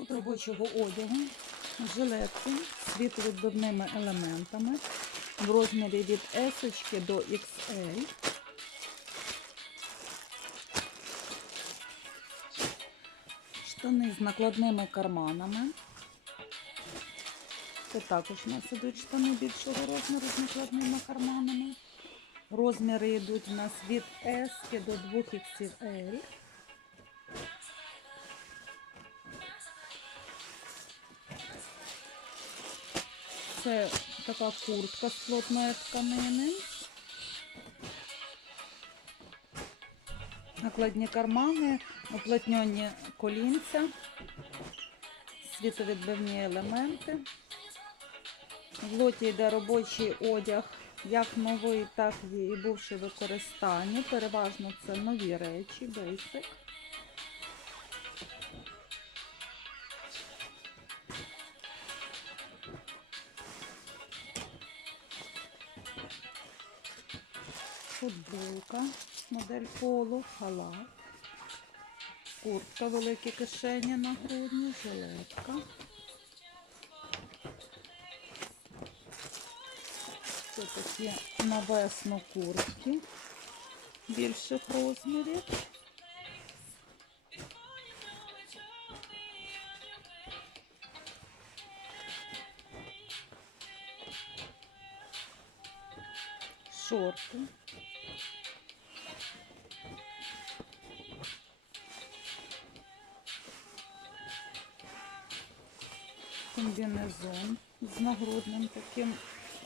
От робочого одягу, жилетки з світловідбивними елементами в розмірі від S до XL. Штани з накладними карманами. Це також у нас ідуть штани більшого розміру з накладними карманами. Розміри йдуть у нас від S до 2XL. Це така куртка з плотної тканини. Накладні кармани, уплотнені колінця, світовідбивні елементи. В лоті йде робочий одяг, як новий, так і бувши в використанні. Переважно це нові речі, бейсик. Футболка, модель поло, халат, куртка, великі кишені на грудні, жилетка. Це такі на весну куртки більших розмірів. Шорти. Комбінезон з нагрудним таким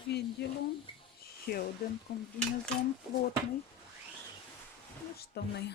відділом. Ще один комбінезон плотний. І штани.